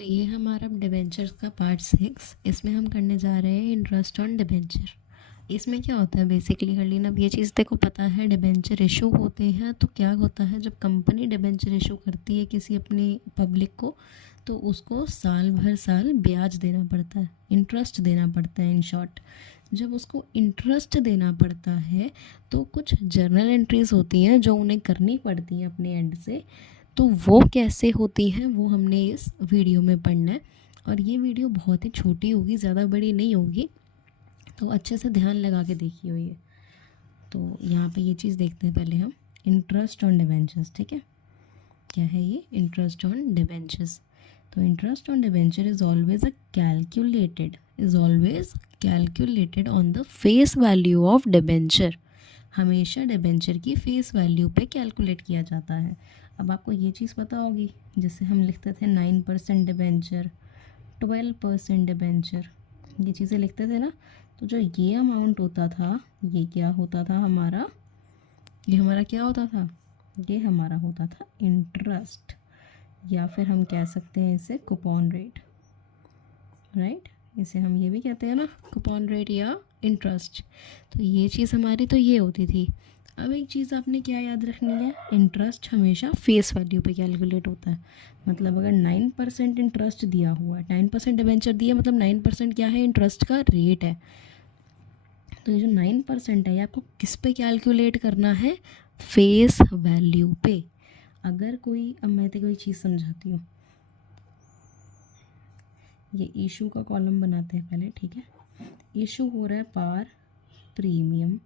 तो ये हमारा डिबेंचर्स का पार्ट 6। इसमें हम करने जा रहे हैं इंटरेस्ट ऑन डिबेंचर। इसमें क्या होता है बेसिकली हरलीन, अब ये चीज़ देखो पता है डिबेंचर इशू होते हैं तो क्या होता है जब कंपनी डिबेंचर इशू करती है किसी अपनी पब्लिक को, तो उसको साल भर साल ब्याज देना पड़ता है, इंटरेस्ट देना पड़ता है इन शॉर्ट। जब उसको इंटरेस्ट देना पड़ता है तो कुछ जर्नल एंट्रीज़ होती हैं जो उन्हें करनी पड़ती हैं अपने एंड से। तो वो कैसे होती हैं वो हमने इस वीडियो में पढ़ना है। और ये वीडियो बहुत ही छोटी होगी, ज़्यादा बड़ी नहीं होगी, तो अच्छे से ध्यान लगा के देखिए ये। तो यहाँ पे ये चीज़ देखते हैं पहले हम, इंटरेस्ट ऑन डिबेंचर्स। ठीक है, क्या है ये इंटरेस्ट ऑन डिबेंचर्स? तो interest on debenture is always calculated on the face value of debenture. हमेशा डिबेंचर की फेस वैल्यू पे कैलकुलेट किया जाता है। अब आपको ये चीज़ पता होगी, जैसे हम लिखते थे 9% डिबेंचर, 12% डिबेंचर, ये चीज़ें लिखते थे ना। तो जो ये अमाउंट होता था ये क्या होता था हमारा, ये हमारा क्या होता था, ये हमारा होता था इंटरेस्ट, या फिर हम कह सकते हैं इसे कूपन रेट, राइट। इसे हम ये भी कहते हैं ना कूपन रेट या इंटरेस्ट। तो ये चीज़ हमारी तो ये होती थी। अब एक चीज़ आपने क्या याद रखनी है, इंटरेस्ट हमेशा फेस वैल्यू पे कैलकुलेट होता है। मतलब अगर 9% इंटरेस्ट दिया हुआ है, 9% डिबेंचर दिया, मतलब 9% क्या है, इंटरेस्ट का रेट है। तो ये जो 9% है ये आपको किस पे कैलकुलेट करना है, फेस वैल्यू पे। अगर कोई, अब मैं तो कोई चीज़ समझाती हूँ, ये इशू का कॉलम बनाते हैं पहले। ठीक है, इशू हो रहा है पार प्रीमियम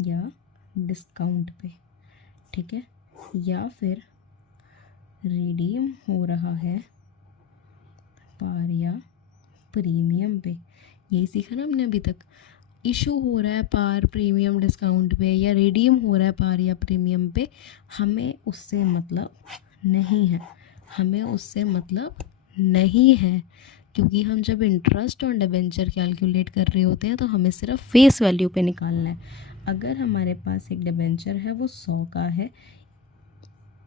या डिस्काउंट पे, ठीक है, या फिर रिडीम हो रहा है पार या प्रीमियम पे। यही सीखा ना हमने अभी तक। इशू हो रहा है पार प्रीमियम डिस्काउंट पे या रिडीम हो रहा है पार या प्रीमियम पे, हमें उससे मतलब नहीं है, हमें उससे मतलब नहीं है, क्योंकि हम जब इंटरेस्ट ऑन डिबेंचर कैलकुलेट कर रहे होते हैं तो हमें सिर्फ फेस वैल्यू पे निकालना है। अगर हमारे पास एक डिबेंचर है वो 100 का है,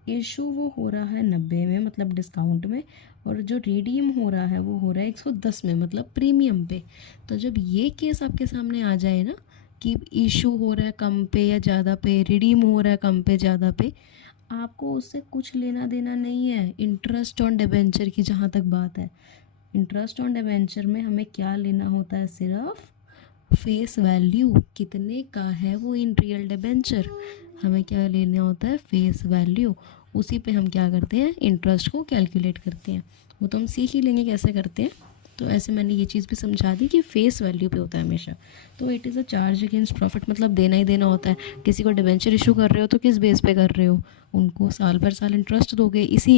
इशू वो हो रहा है 90 में मतलब डिस्काउंट में, और जो रिडीम हो रहा है वो हो रहा है 110 में मतलब प्रीमियम पे। तो जब ये केस आपके सामने आ जाए ना कि इशू हो रहा है कम पे या ज़्यादा पे, रिडीम हो रहा है कम पे ज़्यादा पे, आपको उससे कुछ लेना देना नहीं है इंटरेस्ट ऑन डिबेंचर की। जहाँ तक बात है इंटरेस्ट ऑन डिबेंचर में हमें क्या लेना होता है, सिर्फ फेस वैल्यू, कितने का है वो इन रियल डिबेंचर, हमें क्या लेना होता है, फेस वैल्यू। उसी पे हम क्या करते हैं, इंटरेस्ट को कैलकुलेट करते हैं। वो तो हम सीख ही लेंगे कैसे करते हैं। तो ऐसे मैंने ये चीज़ भी समझा दी कि फेस वैल्यू पे होता है हमेशा। तो it is a charge against profit, मतलब देना ही देना होता है। किसी को डिबेंचर इशू कर रहे हो तो किस बेस पे कर रहे हो, उनको साल भर साल इंटरेस्ट दोगे, इसी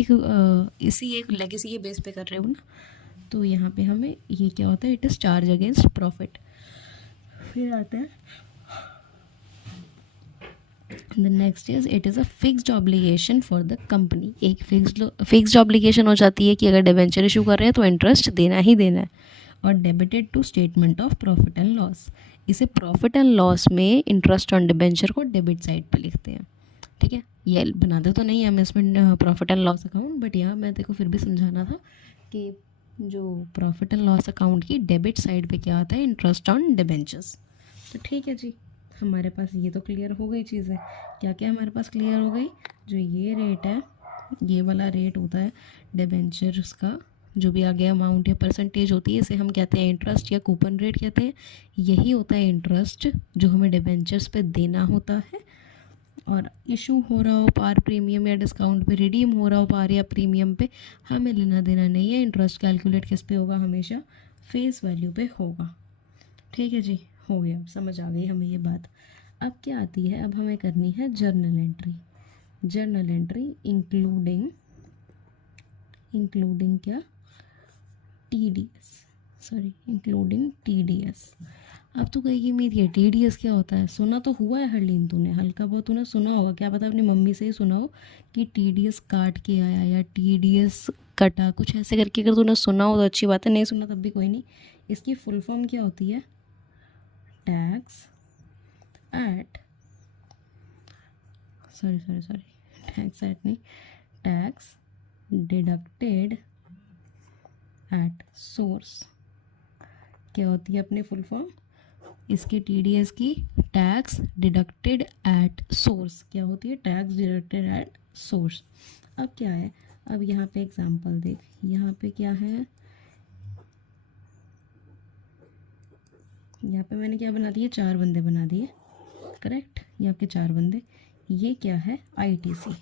एक लेगेसी के बेस पे कर रहे हो ना। तो यहाँ पे हमें ये क्या होता है, it is charge against profit. फिर आता है the next is it is a fixed obligation for the company. एक फिक्स्ड ऑब्लिगेशन हो जाती है कि अगर डिबेंचर इशू कर रहे हैं तो इंटरेस्ट देना ही देना है। और debited to statement of profit and loss, इसे प्रॉफिट एंड लॉस में इंटरेस्ट ऑन डिबेंचर को डेबिट साइड पे लिखते हैं। ठीक है, ये बनाते तो नहीं हम इसमें profit and loss account, but यहाँ मैं देखो फिर भी समझाना था कि जो प्रॉफिट एंड लॉस अकाउंट की डेबिट साइड पे क्या आता है, इंटरेस्ट ऑन डिबेंचर्स। तो ठीक है जी, हमारे पास ये तो क्लियर हो गई चीज़ें। क्या क्या हमारे पास क्लियर हो गई, जो ये रेट है, ये वाला रेट होता है डिबेंचर्स का, जो भी आगे अमाउंट या परसेंटेज होती है इसे हम कहते हैं इंटरेस्ट या कूपन रेट कहते हैं। यही होता है इंटरेस्ट जो हमें डिबेंचर्स पे देना होता है। और इशू हो रहा हो पार प्रीमियम या डिस्काउंट पे, रिडीम हो रहा हो पार या प्रीमियम पे, हमें लेना देना नहीं है। इंटरेस्ट कैलकुलेट किस पे होगा, हमेशा फेस वैल्यू पे होगा। ठीक है जी, हो गया, समझ आ गई हमें ये बात। अब क्या आती है, अब हमें करनी है journal entry. Journal entry including क्या, TDS, सॉरी इंक्लूडिंग TDS। अब तो कहीं उम्मीद है TDS क्या होता है, सुना तो हुआ है हरलीन, तूने हल्का बहुत तूने सुना होगा, क्या पता अपनी मम्मी से ही सुना हो कि TDS काट के आया या TDS कटा, कुछ ऐसे करके। अगर तूने सुना हो तो अच्छी बात है, नहीं सुना तब भी कोई नहीं। इसकी फुल फॉर्म क्या होती है, टैक्स एट, टैक्स एट नहीं, टैक्स डिडक्टेड एट सोर्स। क्या होती है अपनी फुल फॉर्म इसकी TDS की? Tax deducted at source. क्या होती है? Tax deducted at source. अब क्या है, अब यहाँ पे एग्जांपल देख, यहाँ पे क्या है, यहाँ पे मैंने क्या बना दिए, 4 बंदे बना दिए, करेक्ट, यहाँ के 4 बंदे। ये क्या है? ITC।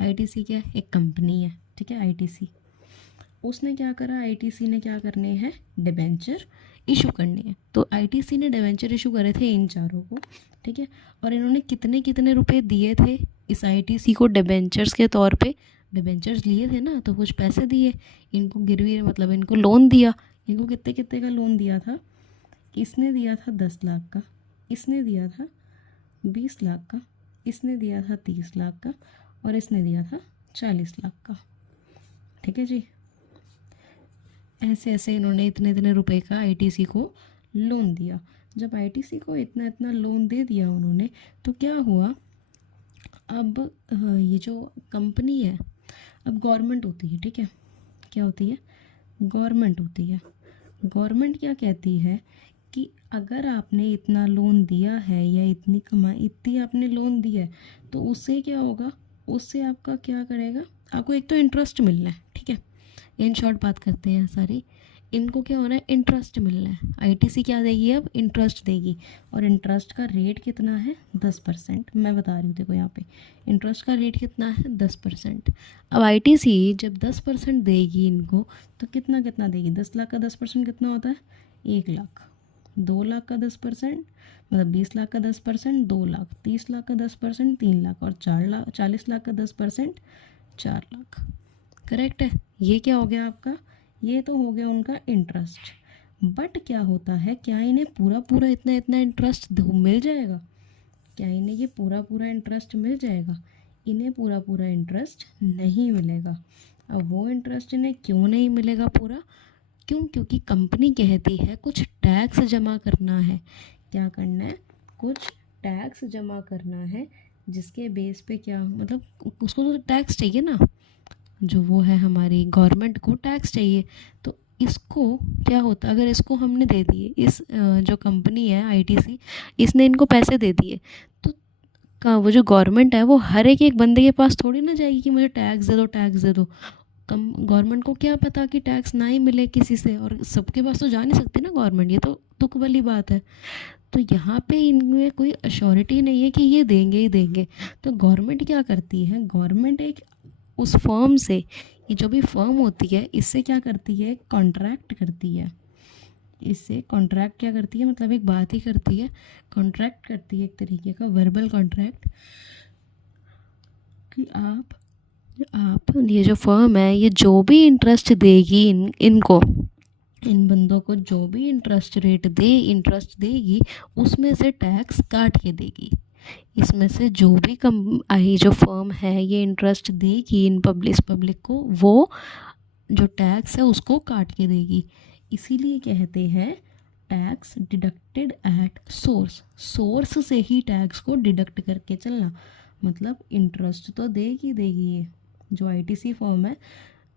ITC क्या है? एक कंपनी है, ठीक है, ITC। उसने क्या करा, ITC ने क्या करने हैं? डिबेंचर इशू करने हैं। तो ITC ने डिबेंचर इशू करे थे इन चारों को, ठीक है, और इन्होंने कितने कितने रुपए दिए थे इस ITC को डिबेंचर्स के तौर पे? डिबेंचर्स लिए थे ना, तो कुछ पैसे दिए इनको गिरवी, मतलब इनको लोन दिया। इनको कितने कितने का लोन दिया था? इसने दिया था 10 लाख का, इसने दिया था 20 लाख का, इसने दिया था 30 लाख का, और इसने दिया था 40 लाख का, ठीक है जी। ऐसे ऐसे इन्होंने इतने इतने रुपए का ITC को लोन दिया। जब ITC को इतना इतना लोन दे दिया उन्होंने, तो क्या हुआ, अब ये जो कंपनी है, अब गवर्नमेंट होती है, ठीक है, क्या होती है? गवर्नमेंट होती है। गवर्नमेंट क्या कहती है कि अगर आपने इतना लोन दिया है या इतनी कमाई, इतनी आपने लोन दी है, तो उससे क्या होगा, उससे आपका क्या करेगा, आपको एक तो इंटरेस्ट मिलना है, ठीक है। इन शॉर्ट बात करते हैं सारी, इनको क्या होना है? इंटरेस्ट मिलना है। ITC क्या देगी? अब इंटरेस्ट देगी, और इंटरेस्ट का रेट कितना है? 10%। मैं बता रही हूँ, देखो यहाँ पे इंटरेस्ट का रेट कितना है? 10%। अब ITC जब 10% देगी इनको, तो कितना कितना देगी? 10 लाख का 10% कितना होता है? 1 लाख। 2 लाख का 10%, मतलब 20 लाख का 10%, 2 लाख। 30 लाख का 10%, 3 लाख। और 40 लाख का 10%, 4 लाख। करेक्ट है। ये क्या हो गया आपका? ये तो हो गया उनका इंटरेस्ट। बट क्या होता है, क्या इन्हें पूरा पूरा इतना इतना इंटरेस्ट मिल जाएगा? क्या इन्हें ये पूरा पूरा इंटरेस्ट मिल जाएगा? इन्हें पूरा पूरा इंटरेस्ट नहीं मिलेगा। अब वो इंटरेस्ट इन्हें क्यों नहीं मिलेगा पूरा? क्यों? क्योंकि कंपनी कहती है कुछ टैक्स जमा करना है। क्या करना है? कुछ टैक्स जमा करना है, जिसके बेस पे क्या, मतलब उसको तो टैक्स चाहिए ना, जो वो है हमारी गवर्नमेंट को टैक्स चाहिए। तो इसको क्या होता, अगर इसको हमने दे दिए, इस जो कंपनी है ITC, इसने इनको पैसे दे दिए, तो का वो जो गवर्नमेंट है वो हर एक बंदे के पास थोड़ी ना जाएगी कि मुझे टैक्स दे दो, टैक्स दे दो। कम गवर्नमेंट को क्या पता कि टैक्स ना ही मिले किसी से, और सबके पास तो जा नहीं सकती ना गवर्नमेंट, ये तो तुक वाली बात है। तो यहाँ पे इनमें कोई अश्योरिटी नहीं है कि ये देंगे ही देंगे। तो गवर्नमेंट क्या करती है, गवर्नमेंट एक उस फर्म से, ये जो भी फर्म होती है, इससे क्या करती है? कॉन्ट्रैक्ट करती है। इससे कॉन्ट्रैक्ट क्या करती है, मतलब एक बात ही करती है, कॉन्ट्रैक्ट करती है, एक तरीके का वर्बल कॉन्ट्रैक्ट, कि आप ये जो फर्म है, ये जो भी इंटरेस्ट देगी इनको, इन बंदों को जो भी इंटरेस्ट इंटरेस्ट देगी, उसमें से टैक्स काट के देगी। इसमें से जो भी जो फर्म है ये इंटरेस्ट देगी इस पब्लिक को, वो जो टैक्स है उसको काट के देगी। इसीलिए कहते हैं tax deducted at source. Source से ही टैक्स को डिडक्ट करके चलना, मतलब इंटरेस्ट तो देगी ये जो ITC फर्म है,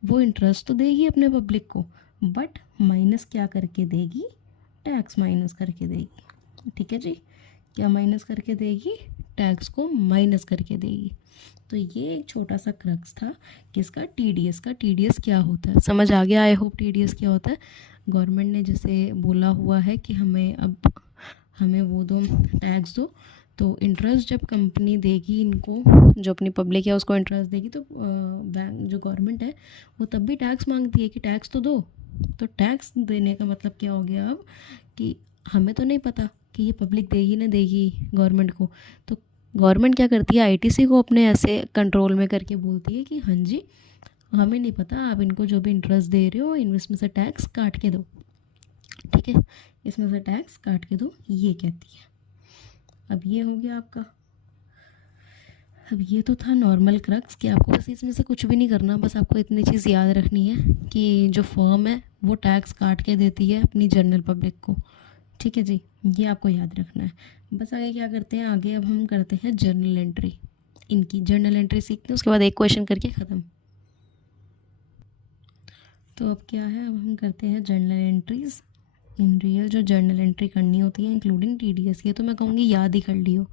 वो इंटरेस्ट तो देगी अपने पब्लिक को, बट माइनस क्या करके देगी? टैक्स माइनस करके देगी, ठीक है जी। क्या माइनस करके देगी? टैक्स को माइनस करके देगी। तो ये एक छोटा सा क्रक्स था किसका? TDS का। TDS क्या होता है समझ आ गया? आई होप TDS क्या होता है। गवर्नमेंट ने जैसे बोला हुआ है कि हमें वो दो, टैक्स दो, तो इंटरेस्ट जब कंपनी देगी इनको, जो अपनी पब्लिक है उसको इंटरेस्ट देगी, तो बैंक जो गवर्नमेंट है वो तब भी टैक्स मांगती है कि टैक्स तो दो। तो टैक्स देने का मतलब क्या हो गया अब, कि हमें तो नहीं पता कि ये पब्लिक देगी ना देगी गवर्नमेंट को, तो गवर्नमेंट क्या करती है, ITC को अपने ऐसे कंट्रोल में करके बोलती है कि हाँ जी, हमें नहीं पता, आप इनको जो भी इंटरेस्ट दे रहे हो इनमें से टैक्स काट के दो, ठीक है, इसमें से टैक्स काट के दो, ये कहती है। अब ये हो गया आपका। अब ये तो था नॉर्मल क्रक्स कि आपको बस इसमें से कुछ भी नहीं करना, बस आपको इतनी चीज़ याद रखनी है कि जो फर्म है वो टैक्स काट के देती है अपनी जनरल पब्लिक को, ठीक है जी, ये आपको याद रखना है। बस आगे क्या करते हैं, आगे अब हम करते हैं जर्नल एंट्री। इनकी जर्नल एंट्री सीखते हैं, उसके बाद एक क्वेश्चन करके ख़त्म। तो अब क्या है, अब हम करते हैं जर्नल एंट्रीज इन रियल। जो जर्नल एंट्री करनी होती है इंक्लूडिंग TDS, ये तो मैं कहूँगी याद ही कर लियो।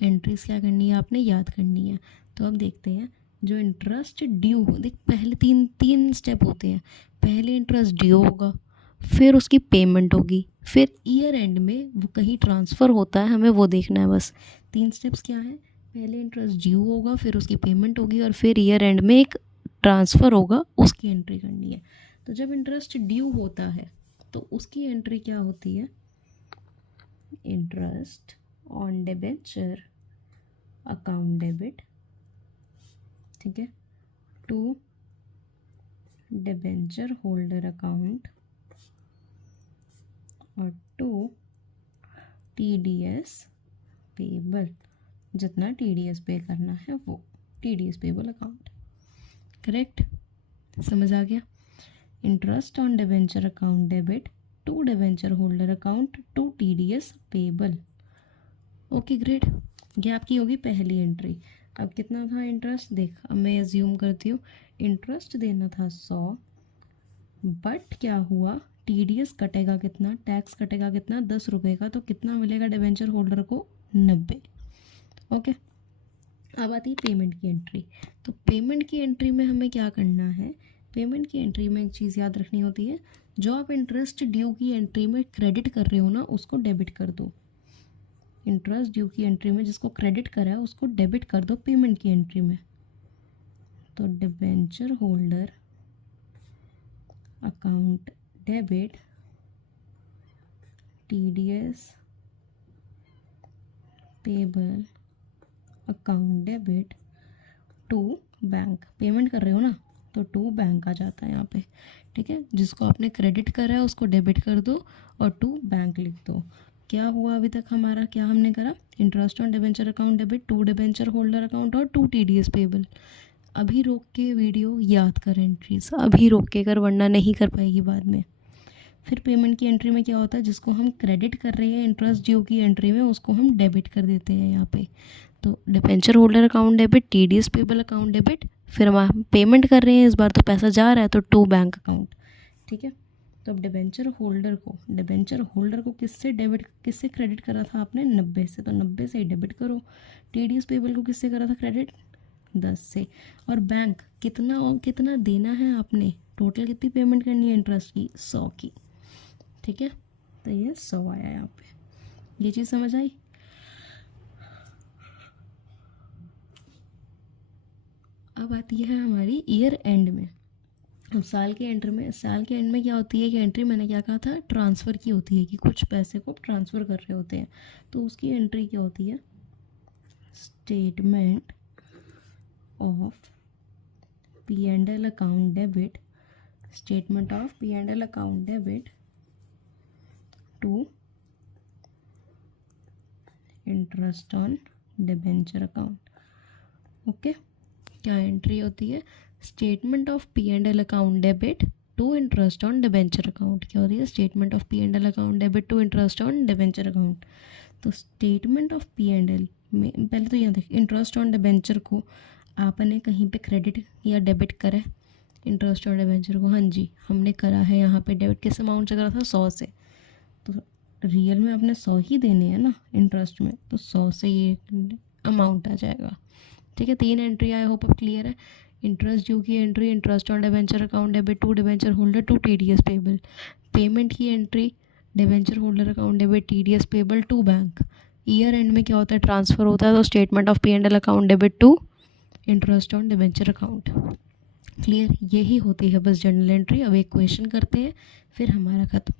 एंट्रीज क्या करनी है आपने, याद करनी है। तो अब देखते हैं जो इंटरेस्ट ड्यू, देख पहले तीन स्टेप होते हैं। पहले इंटरेस्ट ड्यू होगा, फिर उसकी पेमेंट होगी, फिर ईयर एंड में वो कहीं ट्रांसफ़र होता है, हमें वो देखना है बस। 3 स्टेप्स क्या है, पहले इंटरेस्ट ड्यू होगा, फिर उसकी पेमेंट होगी, और फिर ईयर एंड में एक ट्रांसफ़र होगा, उसकी एंट्री करनी है। तो जब इंटरेस्ट ड्यू होता है तो उसकी एंट्री क्या होती है, interest on debenture account debit, ठीक है, टू डिबेंचर होल्डर अकाउंट और टू TDS पेबल, जितना TDS पे करना है वो TDS पेबल अकाउंट। करेक्ट, समझ आ गया। Interest on debenture account debit to debenture holder account to TDS payable. Okay great, ये आपकी होगी पहली एंट्री। अब कितना था इंटरेस्ट, देख अब मैं एज्यूम करती हूँ इंटरेस्ट देना था 100, बट क्या हुआ TDS कटेगा कितना, टैक्स कटेगा कितना, 10 रुपये का, तो कितना मिलेगा डिबेंचर होल्डर को, 90। ओके, अब आती है पेमेंट की एंट्री। तो पेमेंट की एंट्री में हमें क्या करना है, पेमेंट की एंट्री में एक चीज़ याद रखनी होती है, जो आप इंटरेस्ट ड्यू की एंट्री में क्रेडिट कर रहे हो ना, उसको डेबिट कर दो। इंटरेस्ट ड्यू की एंट्री में जिसको क्रेडिट करा है उसको डेबिट कर दो पेमेंट की एंट्री में। तो debenture holder account debit TDS payable account debit to bank, payment कर रहे हो ना तो टू बैंक आ जाता है यहाँ पे, ठीक है। जिसको आपने क्रेडिट करा है उसको डेबिट कर दो और टू बैंक लिख दो। क्या हुआ अभी तक हमारा, क्या हमने करा, interest on debenture account debit to debenture holder account और टू TDS पेबल। अभी रोक के वीडियो याद कर एंट्रीज, अभी रोक के कर, वरना नहीं कर पाएगी बाद में। फिर पेमेंट की एंट्री में क्या होता है, जिसको हम क्रेडिट कर रहे हैं इंटरेस्ट ड्यू की एंट्री में उसको हम डेबिट कर देते हैं यहाँ पे। तो debenture holder account debit TDS payable account debit, फिर हम पेमेंट कर रहे हैं, इस बार तो पैसा जा रहा है तो टू बैंक अकाउंट, ठीक है। तो अब डिबेंचर होल्डर को किससे क्रेडिट करा था आपने, 90 से, तो 90 से ही डेबिट करो। TDS पेबल को किससे करा था क्रेडिट, 10 से। और बैंक कितना देना है आपने, टोटल कितनी पेमेंट करनी है इंटरेस्ट की, 100 की, ठीक है। तो ये 100 आया यहाँ पे, ये चीज़ समझ आई। अब आती है हमारी ईयर एंड में। अब साल के एंड में क्या होती है कि एंट्री, मैंने क्या कहा था, ट्रांसफ़र की होती है, कि कुछ पैसे को ट्रांसफ़र कर रहे होते हैं, तो उसकी एंट्री क्या होती है, statement of P&L account debit, statement of P&L account debit to interest on debenture account. Okay, क्या एंट्री होती है, statement of P&L account debit to interest on debenture account. क्या होती है, statement of P&L account debit to interest on debenture account. तो statement of P&L में पहले तो यहाँ देखिए, इंटरेस्ट ऑन डिबेंचर को आपने कहीं पे क्रेडिट या डेबिट करा है, इंटरेस्ट ऑन डिबेंचर को, हाँ जी हमने करा है यहाँ पे डेबिट। किस अमाउंट से करा था, 100 से। तो रियल में आपने 100 ही देने हैं ना इंटरेस्ट में, तो 100 से ये अमाउंट आ जाएगा, ठीक है। 3 एंट्री, आई होप अब क्लियर है। इंटरेस्ट ड्यू की entry, interest on debenture account debit to debenture holder to TDS payable. Payment की entry, debenture holder account debit TDS payable to bank. Year end में क्या होता है, ट्रांसफ़र होता है, तो statement of P&L account debit to interest on debenture account. Clear, यही होती है बस जर्नल एंट्री। अब एक क्वेश्चन करते हैं फिर हमारा खत्म।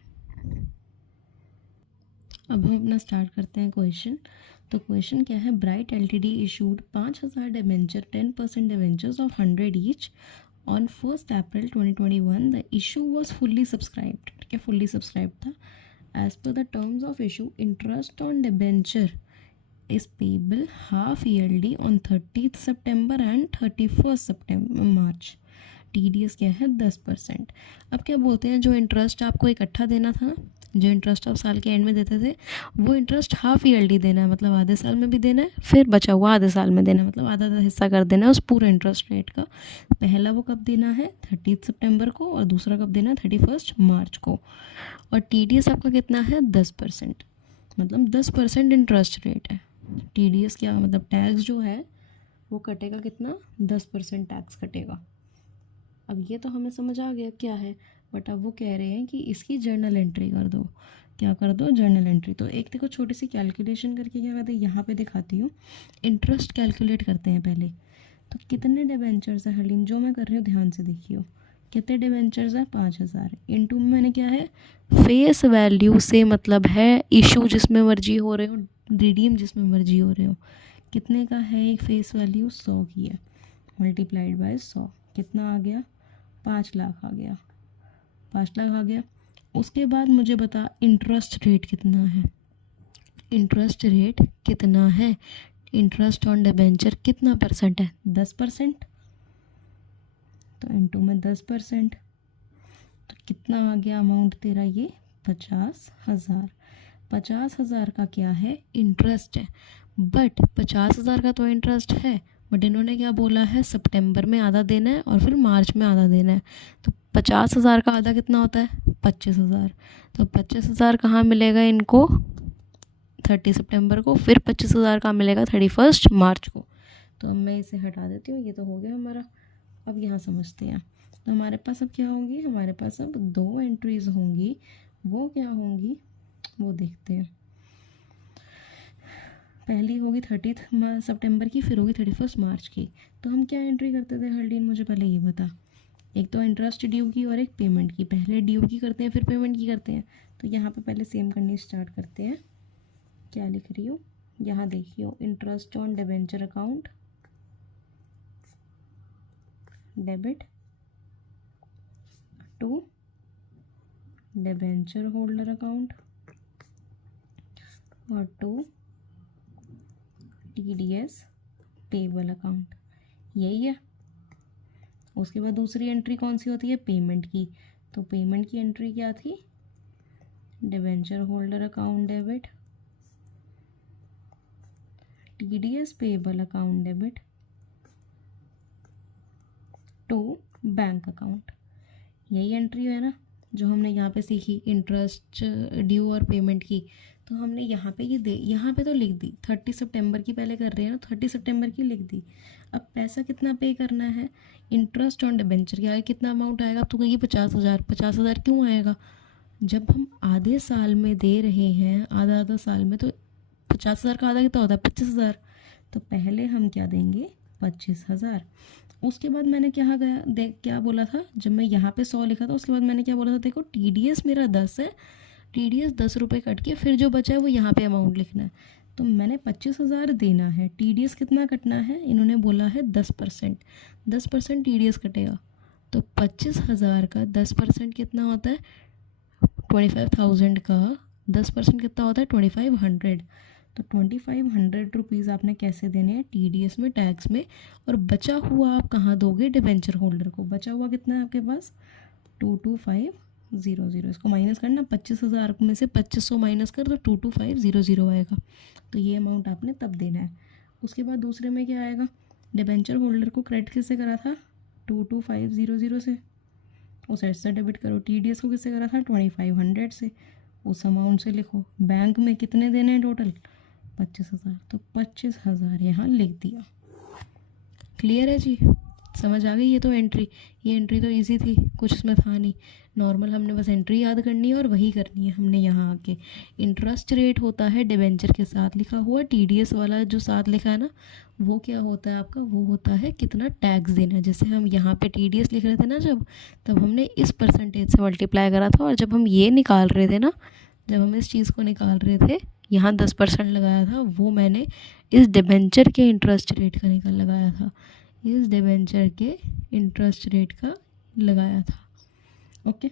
अब हम अपना स्टार्ट करते हैं क्वेश्चन। तो क्वेश्चन क्या है, Bright LTD issued 5000 debenture 10% debentures of 100 each on 1 April 2021। The issue was fully subscribed, ठीक है, फुल्ली सब्सक्राइब था। As per the terms of issue, interest on debenture is payable half yearly on 30th September and 31st September March। TDS क्या है, 10%। अब क्या बोलते हैं, जो इंटरेस्ट आपको इकट्ठा देना था जो इंटरेस्ट आप साल के एंड में देते थे वो इंटरेस्ट हाफ ईयरली देना है, मतलब आधे साल में भी देना है, फिर बचा हुआ आधे साल में देना है, मतलब आधा आधा हिस्सा कर देना है उस पूरे इंटरेस्ट रेट का। पहला वो कब देना है 30 सितंबर को, और दूसरा कब देना है 31 मार्च को। और TDS आपका कितना है 10%, मतलब 10% इंटरेस्ट रेट है। TDS क्या मतलब टैक्स जो है वो कटेगा कितना 10% टैक्स कटेगा। अब ये तो हमें समझ आ गया क्या है, बट अब वो कह रहे हैं कि इसकी जर्नल एंट्री कर दो। क्या कर दो जर्नल एंट्री। तो एक देखो छोटी सी कैलकुलेशन करके क्या कहते हैं यहाँ पे दिखाती हूँ। इंटरेस्ट कैलकुलेट करते हैं पहले। तो कितने डिबेंचर्स हैं हरलीन, जो मैं कर रही हूँ ध्यान से देखियो। कितने डिबेंचर्स हैं 5000। इनटू में मैंने क्या है फेस वैल्यू से मतलब है इशू जिसमें मर्जी हो रहे हो, रिडीम जिसमें मर्जी हो रहे हो। कितने का है एक फेस वैल्यू 100 की है, मल्टीप्लाइड बाय 100 कितना आ गया 5 लाख आ गया, 5 लाख आ गया। उसके बाद मुझे बता इंटरेस्ट रेट कितना है। इंटरेस्ट रेट कितना है, इंटरेस्ट ऑन डिबेंचर कितना परसेंट है 10%। तो इनटू में 10%, तो कितना आ गया अमाउंट तेरा ये 50,000। 50,000 का क्या है इंटरेस्ट है, बट 50,000 का तो इंटरेस्ट है, बट इन्होंने क्या बोला है सितंबर में आधा देना है और फिर मार्च में आधा देना है। तो 50,000 का आधा कितना होता है 25,000। तो 25,000 कहाँ मिलेगा इनको 30 सितंबर को, फिर 25,000 का मिलेगा 31 मार्च को। तो अब मैं इसे हटा देती हूँ, ये तो हो गया हमारा। अब यहाँ समझते हैं। तो हमारे पास अब क्या होंगी, हमारे पास अब 2 एंट्रीज होंगी। वो क्या होंगी वो देखते हैं। पहली होगी 30 सितंबर की, फिर होगी 31 मार्च की। तो हम क्या एंट्री करते थे हरलीन, मुझे पहले ये बता। एक तो इंटरेस्ट ड्यू की और एक पेमेंट की। पहले ड्यू की करते हैं फिर पेमेंट की करते हैं। तो यहाँ पे पहले सेम करनी स्टार्ट करते हैं। क्या लिख रही हो यहाँ देखियो, interest on debenture account debit to debenture holder account और टू TDS पेबल अकाउंट, यही है। उसके बाद दूसरी एंट्री कौन सी होती है पेमेंट की। तो पेमेंट की एंट्री क्या थी debenture holder account debit TDS payable account debit to bank account. यही एंट्री है ना जो हमने यहाँ पे सीखी इंटरेस्ट ड्यू और पेमेंट की। तो हमने यहाँ पे यहाँ पे तो लिख दी 30 सितंबर की पहले कर रहे हैं ना, 30 सितंबर की लिख दी। अब पैसा कितना पे करना है इंटरेस्ट ऑन डिबेंचर क्या है, कितना अमाउंट आएगा। अब तो कहिए 50,000। 50,000 क्यों आएगा, जब हम आधे साल में दे रहे हैं आधा आधा साल में, तो 50,000 का आधा कितना होता है 25,000। तो पहले हम क्या देंगे 25,000। उसके बाद मैंने क्या गया देख क्या बोला था, जब मैं यहाँ पे 100 लिखा था उसके बाद मैंने क्या बोला था देखो TDS मेरा 10 है, TDS 10 रुपये कट के फिर जो बचा है वो यहाँ पे अमाउंट लिखना है। तो मैंने 25,000 देना है, TDS कितना कटना है इन्होंने बोला है 10%। 10% TDS कटेगा। तो 25,000 का 10% कितना होता है 25,000 का 10% कितना होता है 2500। तो 2500 रुपीज़ आपने कैसे देने हैं TDS में टैक्स में, और बचा हुआ आप कहाँ दोगे डिबेंचर होल्डर को। बचा हुआ कितना है आपके पास 22500। इसको माइनस करना 25,000 में से 2500 माइनस कर तो 22500 आएगा। तो ये अमाउंट आपने तब देना है। उसके बाद दूसरे में क्या आएगा डिबेंचर होल्डर को क्रेडिट किससे करा था 22500 से, उस एड से डेबिट करो। TDS को किससे करा था 2500 से, उस अमाउंट से लिखो। बैंक में कितने देने हैं टोटल 25,000। तो 25,000 यहाँ लिख दिया। क्लियर है जी, समझ आ गई। ये तो एंट्री, ये एंट्री तो इजी थी, कुछ इसमें था नहीं। नॉर्मल हमने बस एंट्री याद करनी है और वही करनी है हमने यहाँ आके। इंटरेस्ट रेट होता है डिबेंचर के साथ लिखा हुआ, TDS वाला जो साथ लिखा है ना वो क्या होता है आपका, वो होता है कितना टैक्स देना है। जैसे हम यहाँ पे TDS लिख रहे थे ना जब, तब हमने इस परसेंटेज से मल्टीप्लाई करा था, और जब हम ये निकाल रहे थे ना, जब हम इस चीज़ को निकाल रहे थे यहाँ 10% लगाया था, वो मैंने इस डिबेंचर के इंटरेस्ट रेट का लगाया था, इस डिबेंचर के इंटरेस्ट रेट का लगाया था। ओके।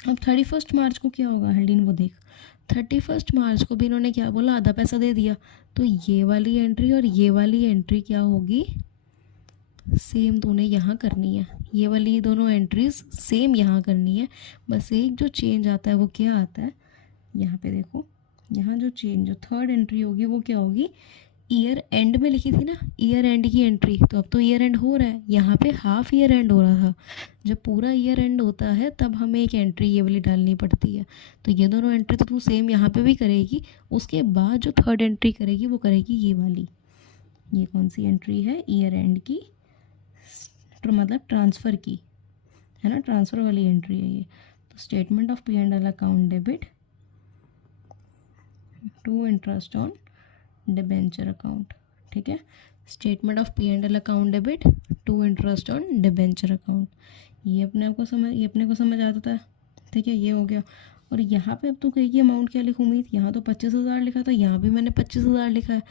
अब 31 मार्च को क्या होगा हरलीन वो देख। 31 मार्च को भी इन्होंने क्या बोला आधा पैसा दे दिया। तो ये वाली एंट्री और ये वाली एंट्री क्या होगी सेम तूने यहाँ करनी है। ये वाली दोनों एंट्रीज सेम यहाँ करनी है, बस एक जो चेंज आता है वो क्या आता है, यहाँ पे देखो, यहाँ जो चेंज, जो थर्ड एंट्री होगी वो क्या होगी, ईयर एंड में लिखी थी ना, ईयर एंड की एंट्री, तो अब तो ईयर एंड हो रहा है, यहाँ पे हाफ ईयर एंड हो रहा था। जब पूरा ईयर एंड होता है तब हमें एक एंट्री ये वाली डालनी पड़ती है। तो ये दोनों एंट्री तो तू सेम यहाँ पे भी करेगी, उसके बाद जो थर्ड एंट्री करेगी वो करेगी ये वाली। ये कौन सी एंट्री है, ईयर एंड की, मतलब ट्रांसफ़र की, है ना, ट्रांसफ़र वाली एंट्री है ये। तो statement of P and L account debit to interest on debenture account, ठीक है। Statement of P and L account debit to interest on debenture account, ये अपने को समझ आता था, ठीक है, ये हो गया। और यहाँ पे अब तो कहेगी अमाउंट क्या लिखूँ उम्मीद, यहाँ तो 25,000 लिखा था, यहाँ भी मैंने 25,000 लिखा है,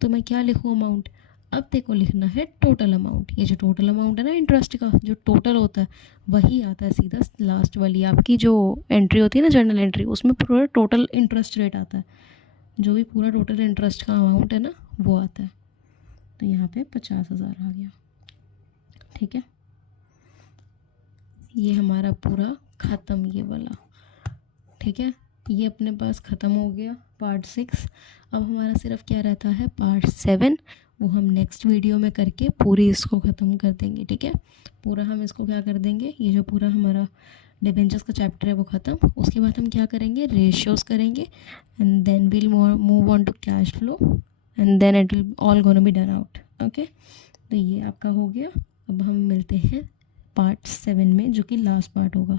तो मैं क्या लिखूँ अमाउंट। अब देखो लिखना है टोटल अमाउंट, ये जो टोटल अमाउंट है ना इंटरेस्ट का, जो टोटल होता है वही आता है सीधा लास्ट वाली आपकी जो एंट्री होती है ना, जर्नल एंट्री, उसमें पूरा टोटल इंटरेस्ट रेट आता है, जो भी पूरा टोटल इंटरेस्ट का अमाउंट है ना वो आता है। तो यहाँ पे 50,000 आ गया, ठीक है। ये हमारा पूरा ख़त्म ये वाला, ठीक है, ये अपने पास ख़त्म हो गया पार्ट 6। अब हमारा सिर्फ क्या रहता है पार्ट 7, वो हम नेक्स्ट वीडियो में करके पूरी इसको ख़त्म कर देंगे, ठीक है। पूरा हम इसको क्या कर देंगे, ये जो पूरा हमारा डिबेंचर्स का चैप्टर है वो ख़त्म। उसके बाद हम क्या करेंगे, रेशियोज़ करेंगे, and then we'll move on to cash flow, and then it will all gonna be done out, okay. तो ये आपका हो गया। अब हम मिलते हैं पार्ट 7 में, जो कि लास्ट पार्ट होगा।